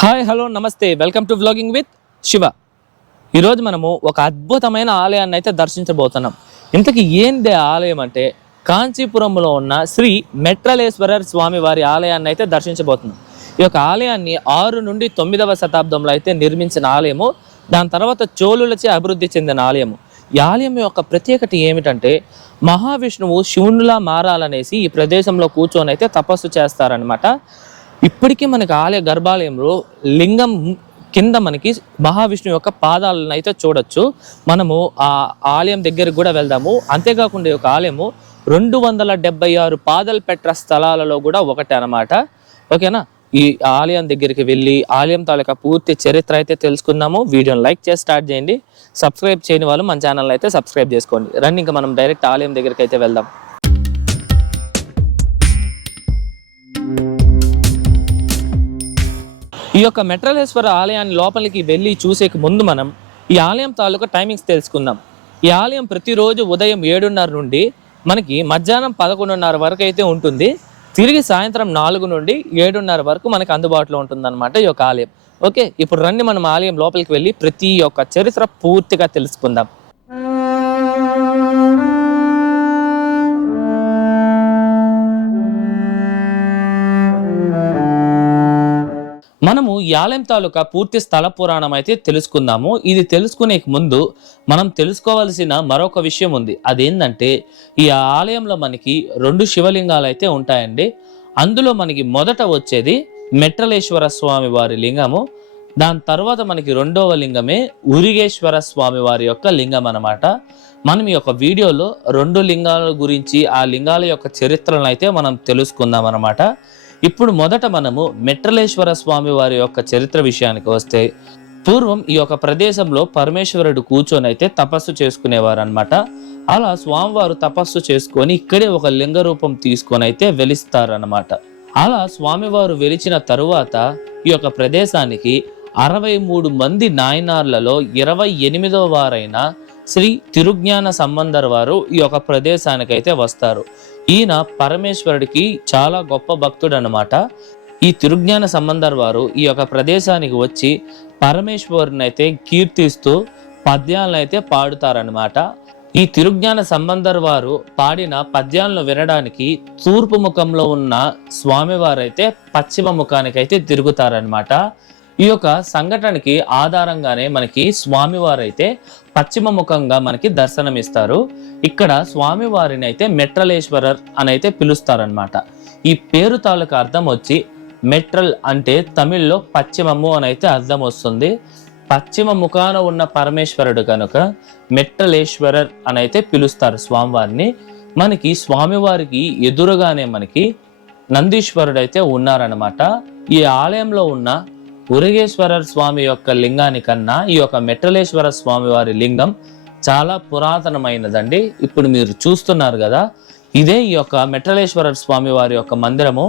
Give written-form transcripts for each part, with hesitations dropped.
Hi hello నమస్తే welcome to vlogging with Shiva. ఈరోజు మనము ఒక అద్భుతమైన ఆలయాన్ని అయితే దర్శించబోతున్నాం. ఇంతకీ ఏంటి ఆలయం అంటే కాంచీపురంలో ఉన్న శ్రీ మెట్రలేశ్వర స్వామి వారి ఆలయాన్ని అయితే దర్శించబోతున్నాం. ఈ యొక్క ఆలయాన్ని 6 నుండి 9వ శతాబ్దంలో అయితే నిర్మించిన ఆలయము. దాని తర్వాత చోళులచే అభివృద్ధి చెందిన ఆలయము. ఈ ఆలయం యొక్క ప్రత్యేకత ఏమిటంటే మహావిష్ణువు శివునిలా మారాలనేసి ఈ ప్రదేశంలో కూర్చొని అయితే తపస్సు చేస్తారనమాట. ఇప్పటికీ మనకి ఆలయ గర్భాలయంలో లింగం కింద మనకి మహావిష్ణువు యొక్క పాదాలను అయితే చూడొచ్చు. మనము ఆ ఆలయం దగ్గరికి కూడా వెళ్దాము. అంతేకాకుండా ఈ యొక్క ఆలయము 276 పాదలు పెట్ట స్థలాలలో కూడా ఒకటి అనమాట. ఓకేనా, ఈ ఆలయం దగ్గరికి వెళ్ళి ఆలయం తాలూకా పూర్తి చరిత్ర అయితే తెలుసుకుందాము. వీడియోని లైక్ చేసి స్టార్ట్ చేయండి. సబ్స్క్రైబ్ చేయని వాళ్ళు మన ఛానల్ అయితే సబ్స్క్రైబ్ చేసుకోండి. రండి, ఇంకా మనం డైరెక్ట్ ఆలయం దగ్గరికి అయితే వెళ్దాం. ఈ యొక్క మెట్రలేశ్వర ఆలయాన్ని లోపలికి వెళ్ళి చూసేకి ముందు మనం ఈ ఆలయం తాలూకా టైమింగ్స్ తెలుసుకుందాం. ఈ ఆలయం ప్రతిరోజు ఉదయం 7:30 నుండి మనకి మధ్యాహ్నం 11:30 వరకు అయితే ఉంటుంది. తిరిగి సాయంత్రం 4 నుండి 7:30 వరకు మనకి అందుబాటులో ఉంటుందన్నమాట ఈ యొక్క ఆలయం. ఓకే, ఇప్పుడు రండి మనం ఆలయం లోపలికి వెళ్ళి ప్రతి ఒక్క చరిత్ర పూర్తిగా తెలుసుకుందాం. మనము ఈ ఆలయం తాలూకా పూర్తి స్థల పురాణం అయితే తెలుసుకుందాము. ఇది తెలుసుకునే ముందు మనం తెలుసుకోవాల్సిన మరొక విషయం ఉంది. అదేంటంటే ఈ ఆలయంలో మనకి 2 శివలింగాలు అయితే ఉంటాయండి. అందులో మనకి మొదట వచ్చేది మెట్రలేశ్వర స్వామి వారి లింగము. దాని తర్వాత మనకి రెండవ లింగమే ఉరిగేశ్వర స్వామి వారి యొక్క లింగం అన్నమాట. మనం ఈ యొక్క వీడియోలో 2 లింగాల గురించి ఆ లింగాల యొక్క చరిత్రలను అయితే మనం తెలుసుకుందాం అన్నమాట. ఇప్పుడు మొదట మనము మెట్రలేశ్వర స్వామి వారి యొక్క చరిత్ర విషయానికి వస్తే, పూర్వం ఈ యొక్క ప్రదేశంలో పరమేశ్వరుడు కూర్చొని అయితే తపస్సు చేసుకునేవారు అనమాట. అలా స్వామివారు తపస్సు చేసుకొని ఇక్కడే ఒక లింగ రూపం తీసుకొని అయితే వెలిస్తారనమాట. అలా స్వామివారు వెలిచిన తరువాత ఈ యొక్క ప్రదేశానికి 63 మంది నాయనార్లలో 28వ వారైన శ్రీ తిరుజ్ఞాన సంబంధర్ వారు ఈ యొక్క ప్రదేశానికి అయితే వస్తారు. ఈయన పరమేశ్వరుడికి చాలా గొప్ప భక్తుడు అనమాట. ఈ తిరుజ్ఞాన సంబంధర్ వారు ఈ యొక్క ప్రదేశానికి వచ్చి పరమేశ్వరుని అయితే కీర్తిస్తూ పద్యాలను అయితే పాడుతారనమాట. ఈ తిరుజ్ఞాన సంబంధర్ వారు పాడిన పద్యాలను వినడానికి తూర్పు ముఖంలో ఉన్న స్వామివారైతే పశ్చిమ ముఖానికి అయితే తిరుగుతారనమాట. ఈ యొక్క సంఘటనకి ఆధారంగానే మనకి స్వామివారైతే పశ్చిమ ముఖంగా మనకి దర్శనమిస్తారు. ఇక్కడ స్వామివారిని అయితే మెట్రలేశ్వరర్ అని అయితే పిలుస్తారనమాట. ఈ పేరు తాలూకా అర్థం వచ్చి మెట్రల్ అంటే తమిళ్లో పశ్చిమము అని అయితే అర్థం వస్తుంది. పశ్చిమ ముఖాన ఉన్న పరమేశ్వరుడు కనుక మెట్రలేశ్వరర్ అని అయితే పిలుస్తారు స్వామివారిని. మనకి స్వామివారికి ఎదురుగానే మనకి నందీశ్వరుడు అయితే ఉన్నారనమాట. ఈ ఆలయంలో ఉన్న ఉరిగేశ్వర స్వామి యొక్క లింగానికన్నా ఈ యొక్క మెట్రలేశ్వర స్వామి వారి లింగం చాలా పురాతనమైనదండి. ఇప్పుడు మీరు చూస్తున్నారు కదా, ఇదే ఈ యొక్క మెట్రలేశ్వర స్వామి వారి యొక్క మందిరము.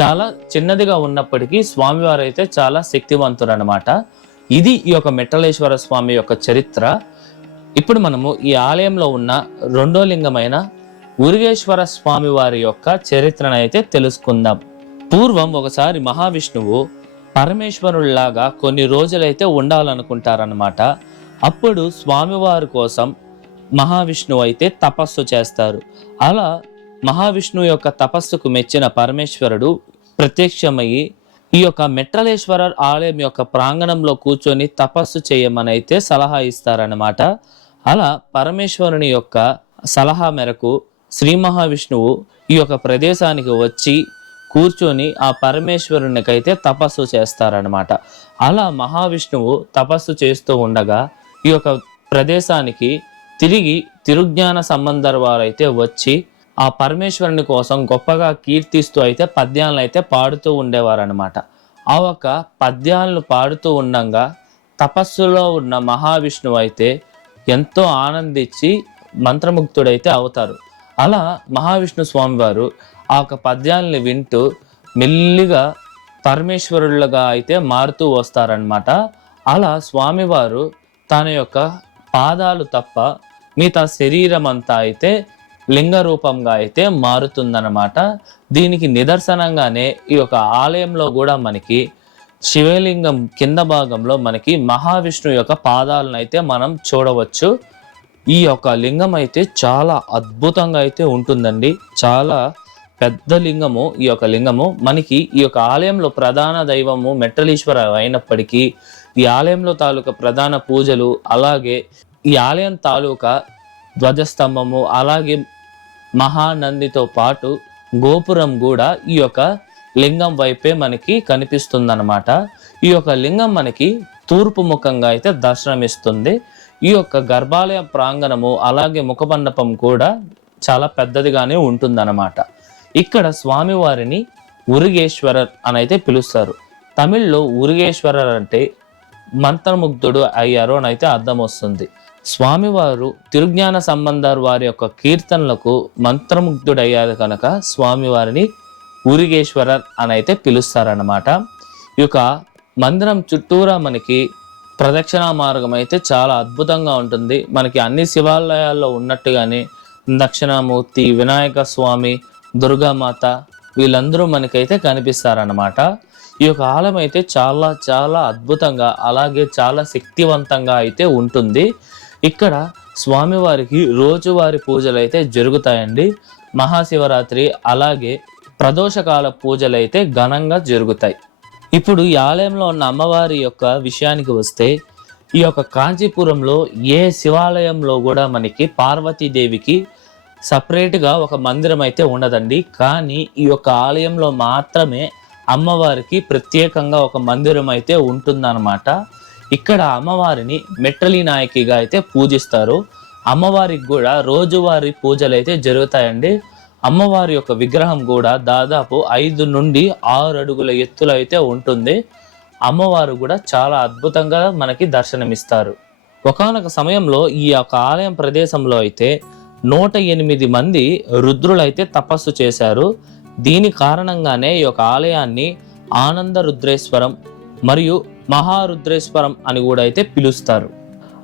చాలా చిన్నదిగా ఉన్నప్పటికీ స్వామివారు అయితే చాలా శక్తివంతుడు అనమాట. ఇది ఈ యొక్క మెట్రలేశ్వర స్వామి యొక్క చరిత్ర. ఇప్పుడు మనము ఈ ఆలయంలో ఉన్న రెండో లింగమైన ఉరిగేశ్వర స్వామి వారి యొక్క చరిత్రను అయితే తెలుసుకుందాం. పూర్వం ఒకసారి మహావిష్ణువు పరమేశ్వరుల్లాగా కొన్ని రోజులైతే ఉండాలనుకుంటారనమాట. అప్పుడు స్వామివారి కోసం మహావిష్ణువు అయితే తపస్సు చేస్తారు. అలా మహావిష్ణువు యొక్క తపస్సుకు మెచ్చిన పరమేశ్వరుడు ప్రత్యక్షమయ్యి ఈ యొక్క మెట్రలేశ్వర ఆలయం యొక్క ప్రాంగణంలో కూర్చొని తపస్సు చేయమని అయితే సలహా ఇస్తారనమాట. అలా పరమేశ్వరుని యొక్క సలహా మేరకు శ్రీ మహావిష్ణువు ఈ యొక్క ప్రదేశానికి వచ్చి కూర్చొని ఆ పరమేశ్వరునికైతే తపస్సు చేస్తారనమాట. అలా మహావిష్ణువు తపస్సు చేస్తూ ఉండగా ఈ యొక్క ప్రదేశానికి తిరిగి తిరుజ్ఞాన సంబంధర్ వారైతే వచ్చి ఆ పరమేశ్వరుని కోసం గొప్పగా కీర్తిస్తూ అయితే పద్యాలను అయితే పాడుతూ ఉండేవారనమాట. ఆ ఒక పద్యాలను పాడుతూ ఉండగా తపస్సులో ఉన్న మహావిష్ణువు అయితే ఎంతో ఆనందించి మంత్రముగ్ధుడైతే అవుతారు. అలా మహావిష్ణు స్వామివారు ఆ యొక్క పద్యాలని వింటూ మెల్లిగా పరమేశ్వరులుగా అయితే మారుతూ వస్తారనమాట. అలా స్వామివారు తన యొక్క పాదాలు తప్ప మిగతా శరీరం అంతా అయితే లింగ రూపంగా అయితే మారుతుందన్నమాట. దీనికి నిదర్శనంగానే ఈ యొక్క ఆలయంలో కూడా మనకి శివలింగం కింద భాగంలో మనకి మహావిష్ణువు యొక్క పాదాలను అయితే మనం చూడవచ్చు. ఈ యొక్క లింగం అయితే చాలా అద్భుతంగా అయితే ఉంటుందండి. చాలా పెద్ద లింగము. ఈ యొక్క లింగము మనకి ఈ యొక్క ఆలయంలో ప్రధాన దైవము మెట్టలీశ్వర అయినప్పటికీ ఈ ఆలయంలో తాలూకా ప్రధాన పూజలు, అలాగే ఈ ఆలయం తాలూకా ధ్వజస్తంభము, అలాగే మహానందితో పాటు గోపురం కూడా ఈ యొక్క లింగం వైపే మనకి కనిపిస్తుందన్నమాట. ఈ యొక్క లింగం మనకి తూర్పు ముఖంగా అయితే దర్శనమిస్తుంది. ఈ యొక్క గర్భాలయ ప్రాంగణము అలాగే ముఖమండపం కూడా చాలా పెద్దదిగానే ఉంటుందన్నమాట. ఇక్కడ స్వామివారిని ఉరుగేశ్వరర్ అని అయితే పిలుస్తారు. తమిళ్లో ఉరుగేశ్వరర్ అంటే మంత్రముగ్ధుడు అయ్యారు అని అయితే అర్థం వస్తుంది. స్వామివారు తిరుజ్ఞాన సంబంధారు వారి యొక్క కీర్తనలకు మంత్రముగ్ధుడయ్యారు కనుక స్వామివారిని ఉరుగేశ్వరర్ అని అయితే పిలుస్తారన్నమాట. ఈ యొక్క మందిరం చుట్టూరా మనకి ప్రదక్షిణా మార్గం అయితే చాలా అద్భుతంగా ఉంటుంది. మనకి అన్ని శివాలయాల్లో ఉన్నట్టుగానే దక్షిణామూర్తి, వినాయక స్వామి, దుర్గామాత వీళ్ళందరూ మనకైతే కనిపిస్తారన్నమాట. ఈ యొక్క ఆలయం అయితే చాలా చాలా అద్భుతంగా అలాగే చాలా శక్తివంతంగా అయితే ఉంటుంది. ఇక్కడ స్వామివారికి రోజువారి పూజలు అయితే జరుగుతాయండి. మహాశివరాత్రి అలాగే ప్రదోషకాల పూజలు అయితే ఘనంగా జరుగుతాయి. ఇప్పుడు ఈ ఆలయంలో ఉన్న అమ్మవారి యొక్క విషయానికి వస్తే, ఈ యొక్క కాంచీపురంలో ఏ శివాలయంలో కూడా మనకి పార్వతీదేవికి సపరేట్గా ఒక మందిరం అయితే ఉండదండి. కానీ ఈ యొక్క ఆలయంలో మాత్రమే అమ్మవారికి ప్రత్యేకంగా ఒక మందిరం అయితే ఉంటుందన్నమాట. ఇక్కడ అమ్మవారిని మెట్టలి నాయకిగా అయితే పూజిస్తారు. అమ్మవారికి కూడా రోజువారీ పూజలు అయితే జరుగుతాయండి. అమ్మవారి యొక్క విగ్రహం కూడా దాదాపు 5 నుండి 6 అడుగుల ఎత్తులో అయితే ఉంటుంది. అమ్మవారు కూడా చాలా అద్భుతంగా మనకి దర్శనమిస్తారు. ఒకానొక సమయంలో ఈ యొక్క ఆలయం ప్రదేశంలో అయితే 108 మంది రుద్రులైతే తపస్సు చేశారు. దీని కారణంగానే ఈ యొక్క ఆలయాన్ని ఆనంద రుద్రేశ్వరం మరియు మహారుద్రేశ్వరం అని కూడా అయితే పిలుస్తారు.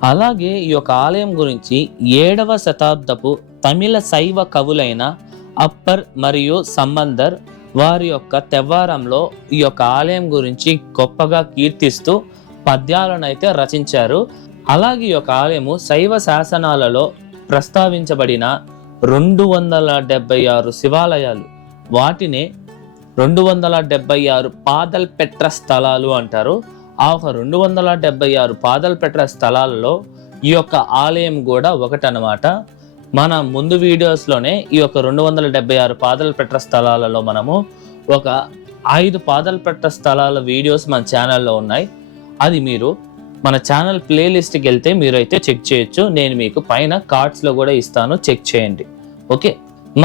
అలాగే ఈ యొక్క ఆలయం గురించి 7వ శతాబ్దపు తమిళ శైవ కవులైన అప్పర్ మరియు సంబందర్ వారి యొక్క తెవ్వారంలో ఈ యొక్క ఆలయం గురించి గొప్పగా కీర్తిస్తూ పద్యాలను అయితే రచించారు. అలాగే ఈ యొక్క ఆలయము శైవ శాసనాలలో ప్రస్తావించబడిన 276 శివాలయాలు, వాటిని 276 పాదల్ పెట్ర స్థలాలు అంటారు. ఆ ఒక 276 పాదల్ పెట్ర స్థలాలలో ఈ యొక్క ఆలయం కూడా ఒకటనమాట. మన ముందు వీడియోస్లోనే ఈ యొక్క 276 పాదల్ పెట్ర స్థలాలలో మనము ఒక 5 పాదల్ పెట్ర స్థలాల వీడియోస్ మన ఛానల్లో ఉన్నాయి. అది మీరు మన ఛానల్ ప్లేలిస్ట్కి వెళ్తే మీరైతే చెక్ చేయొచ్చు. నేను మీకు పైన కార్డ్స్లో కూడా ఇస్తాను, చెక్ చేయండి. ఓకే,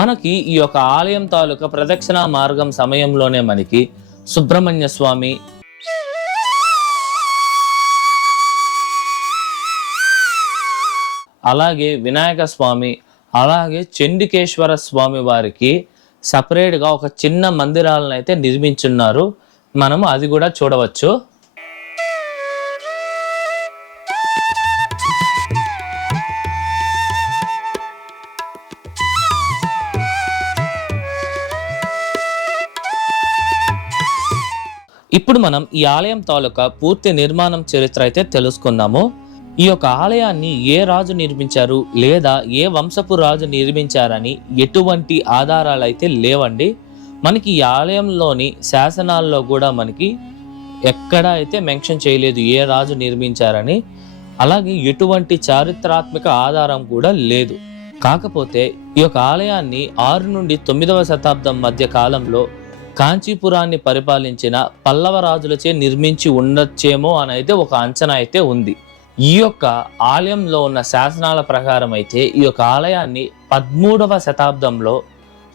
మనకి ఈ యొక్క ఆలయం తాలూకా ప్రదక్షిణా మార్గం సమయంలోనే మనకి సుబ్రహ్మణ్య స్వామి, అలాగే వినాయక స్వామి, అలాగే చండికేశ్వర స్వామి వారికి సపరేట్గా ఒక చిన్న మందిరాలను అయితే నిర్మించున్నారు. మనము అది కూడా చూడవచ్చు. ఇప్పుడు మనం ఈ ఆలయం తాలూకా పూర్తి నిర్మాణం చరిత్ర అయితే తెలుసుకుందాము. ఈ యొక్క ఆలయాన్ని ఏ రాజు నిర్మించారు లేదా ఏ వంశపు రాజు నిర్మించారని ఎటువంటి ఆధారాలు అయితే లేవండి. మనకి ఈ ఆలయంలోని శాసనాల్లో కూడా మనకి ఎక్కడ అయితే మెన్షన్ చేయలేదు ఏ రాజు నిర్మించారని. అలాగే ఎటువంటి చారిత్రాత్మక ఆధారం కూడా లేదు. కాకపోతే ఈ యొక్క ఆలయాన్ని 6 నుండి 9వ శతాబ్దం మధ్య కాలంలో కాంచీపురాన్ని పరిపాలించిన పల్లవ రాజులచే నిర్మించి ఉండొచ్చేమో అని అయితే ఒక అంచనా అయితే ఉంది. ఈ యొక్క ఆలయంలో ఉన్న శాసనాల ప్రకారం అయితే ఈ యొక్క ఆలయాన్ని 13వ శతాబ్దంలో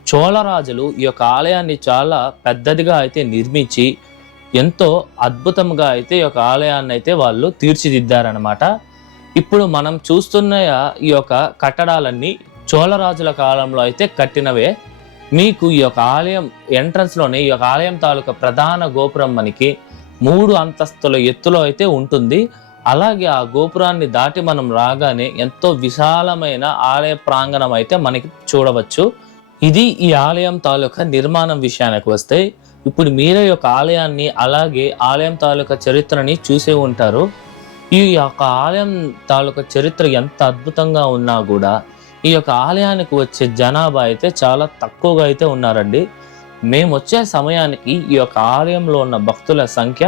చోళరాజులు ఈ యొక్క ఆలయాన్ని చాలా పెద్దదిగా అయితే నిర్మించి ఎంతో అద్భుతంగా అయితే ఈ యొక్క ఆలయాన్ని అయితే వాళ్ళు తీర్చిదిద్దారనమాట. ఇప్పుడు మనం చూస్తున్న ఈ యొక్క కట్టడాలన్నీ చోళరాజుల కాలంలో అయితే కట్టినవే. మీకు ఈ యొక్క ఆలయం ఎంట్రన్స్లోనే ఈ యొక్క ఆలయం తాలూకా ప్రధాన గోపురం మనకి 3 అంతస్తుల ఎత్తులో అయితే ఉంటుంది. అలాగే ఆ గోపురాన్ని దాటి మనం రాగానే ఎంతో విశాలమైన ఆలయ ప్రాంగణం అయితే మనకి చూడవచ్చు. ఇది ఈ ఆలయం తాలూకా నిర్మాణం విషయానికి వస్తే ఇప్పుడు మీరే ఈ యొక్క ఆలయాన్ని అలాగే ఆలయం తాలూకా చరిత్రని చూసే ఉంటారు. ఈ యొక్క ఆలయం తాలూకా చరిత్ర ఎంత అద్భుతంగా ఉన్నా కూడా ఈ యొక్క ఆలయానికి వచ్చే జనాభా అయితే చాలా తక్కువగా అయితే ఉన్నారండి. మేము వచ్చే సమయానికి ఈ యొక్క ఆలయంలో ఉన్న భక్తుల సంఖ్య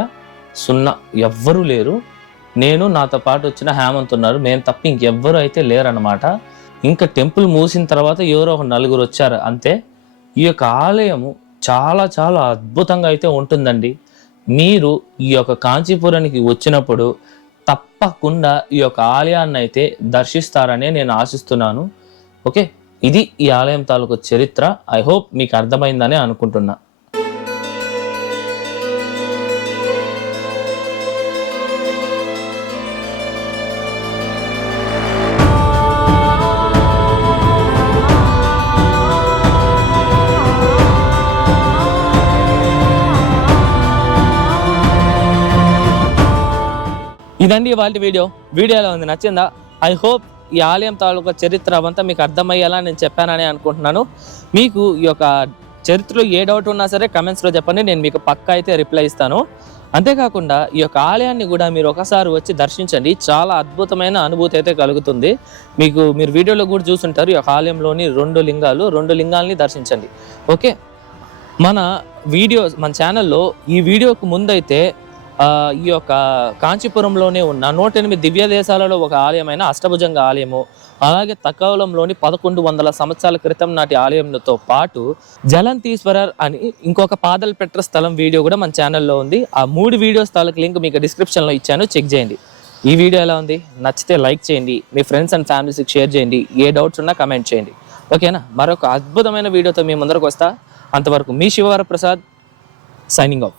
0, ఎవ్వరూ లేరు. నేను నాతో పాటు వచ్చిన హేమంత్ ఉన్నారు, మేము తప్ప ఇంకెవ్వరూ అయితే లేరనమాట. ఇంకా టెంపుల్ మూసిన తర్వాత ఎవరో ఒక 4 వచ్చారు అంతే. ఈ యొక్క ఆలయము చాలా చాలా అద్భుతంగా అయితే ఉంటుందండి. మీరు ఈ యొక్క కాంచీపురానికి వచ్చినప్పుడు తప్పకుండా ఈ యొక్క ఆలయాన్ని అయితే దర్శిస్తారని నేను ఆశిస్తున్నాను. ఓకే, ఇది ఈ ఆలయం తాలూకు చరిత్ర. ఐ హోప్ మీకు అర్థమైందని అనుకుంటున్నా. ఇదండి ఇవాళ వీడియో ఎలా ఉంది, నచ్చిందా? ఐ హోప్ ఈ ఆలయం తాలూకా చరిత్ర అవంతా మీకు అర్థమయ్యేలా నేను చెప్పానని అనుకుంటున్నాను. మీకు ఈ యొక్క చరిత్రలో ఏ డౌట్ ఉన్నా సరే కమెంట్స్లో చెప్పండి, నేను మీకు పక్కా అయితే రిప్లై ఇస్తాను. అంతేకాకుండా ఈ యొక్క ఆలయాన్ని కూడా మీరు ఒకసారి వచ్చి దర్శించండి, చాలా అద్భుతమైన అనుభూతి అయితే కలుగుతుంది. మీరు వీడియోలో కూడా చూసుంటారు, ఈ యొక్క ఆలయంలోని 2 లింగాల్ని దర్శించండి. ఓకే, మన ఛానల్లో ఈ వీడియోకు ముందైతే ఈ యొక్క కాంచీపురంలోనే ఉన్న 108 దివ్య దేశాలలో ఒక ఆలయమైన అష్టభుజంగ ఆలయము, అలాగే తకవలంలోని 1100 సంవత్సరాల క్రితం నాటి ఆలయంతో పాటు జలంతీశ్వరర్ అని ఇంకొక పాదలు పెట్టే స్థలం వీడియో కూడా మన ఛానల్లో ఉంది. ఆ 3 వీడియోస్ తాలూకు లింక్ మీకు డిస్క్రిప్షన్లో ఇచ్చాను, చెక్ చేయండి. ఈ వీడియో ఎలా ఉంది, నచ్చితే లైక్ చేయండి, మీ ఫ్రెండ్స్ అండ్ ఫ్యామిలీస్కి షేర్ చేయండి, ఏ డౌట్స్ ఉన్నా కమెంట్ చేయండి. ఓకేనా, మరొక అద్భుతమైన వీడియోతో మీ ముందరకు వస్తా. అంతవరకు మీ శివవరప్రసాద్, సైనింగ్ ఆఫ్.